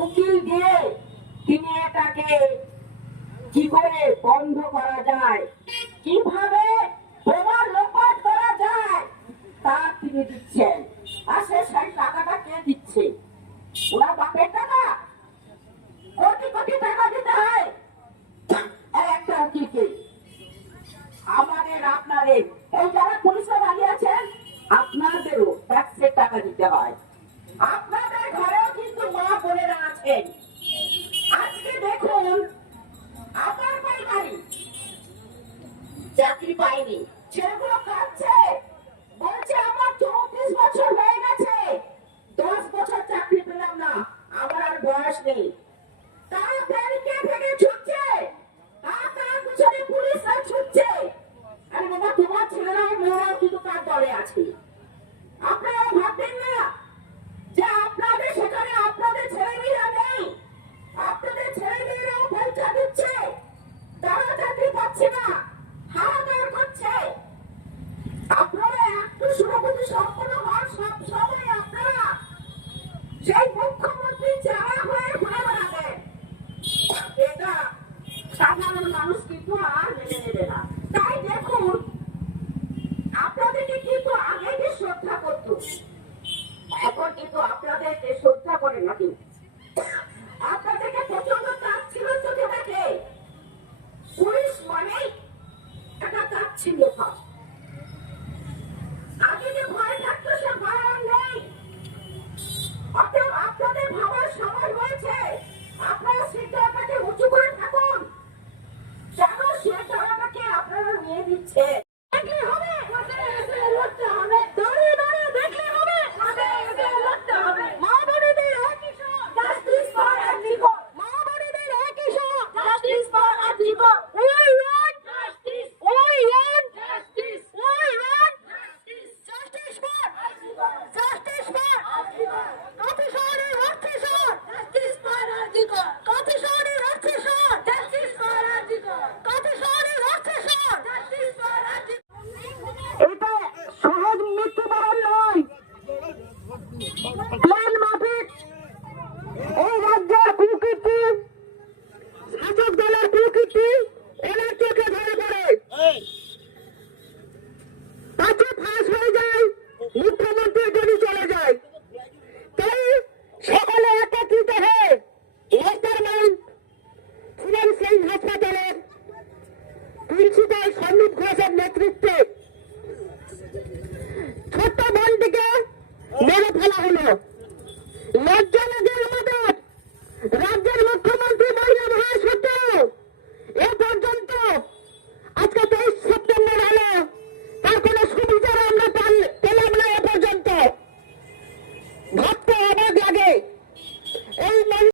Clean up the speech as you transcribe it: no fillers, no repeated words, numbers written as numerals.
উকিল দিয়ে তিনি এটাকে কি করে বন্ধ করা যায়, কিভাবে প্রমাণ লোপাট করা যায় তা তিনি দিচ্ছেন। আর সেই টাকাটা কে দিচ্ছে? ওরা বাপের টাকা, কোটি কোটি টাকা দিতে হয় একটা উকিলকে। আমাদের আপনাদের এই যারা পুলিশে দাঁড়িয়ে আছেন, আপনাদেরও ট্যাক্সের টাকা দিতে হয়। আপনাদের ঘরেও কিন্তু মা বোনেরা আছেন। আজকে দেখুন, আমার পরিবারে চাকরি পাইনি, ছেলেগুলো কাঁদছে, বলছে আমার 34 বছর হয়ে গেছে, 10 বছর চাকরি পেলাম না, আমার আর বয়স নেই। তারা ব্যারিকেড থেকে ছুটছে, আর তার পিছনে পুলিশরা ছুটছে। আরে বাবা, তোমার ছেলেরা মেয়েরাও কিন্তু তার দলে আছে। আপনারা ভাববেন না যে আপনাদের সেখানে আপনাদের ছেলেমেয়েরা নেই। আপনাদের ছেলেমেয়েরাও পরীক্ষা দিচ্ছে, তারা চাকরি পাচ্ছে না, হাহাকার করছে। আপনারা একটু সুরক্ষিত সম্পন্ন হন, সব সময় আপনারা সেই মুখ্যমন্ত্রী যারা হয়ে ঘুরে বেড়াবেন, এটা সাধারণ মানুষ কিন্তু আর মেনে নেবে না। তাই দেখুন, আপনাদেরকে কিন্তু আগে শ্রদ্ধা করত, এখন কিন্তু আপনাদেরকে শ্রদ্ধা করে না। কিন্তু আপনাদেরকে প্রচন্ড তাচ্ছিল্য চোখে দেখে। পুলিশ মানেই একটা তাচ্ছিল্য ভাব। আগে যে ভয় থাকতো সে ভয় আর নেই। আপনাদের ভাবার সময় হয়েছে। আপনারা সিদ্ধান্তটাকে উঁচু করে থাকুন, যেন সে টাকাটাকে আপনারা নিয়ে দিচ্ছে। নেতৃত্বে ছোট্ট বোনটিকে মেরে ফেলা হলো। লজ্জা লাগে আমাদের। রাজ্যের মুখ্যমন্ত্রী মহিলা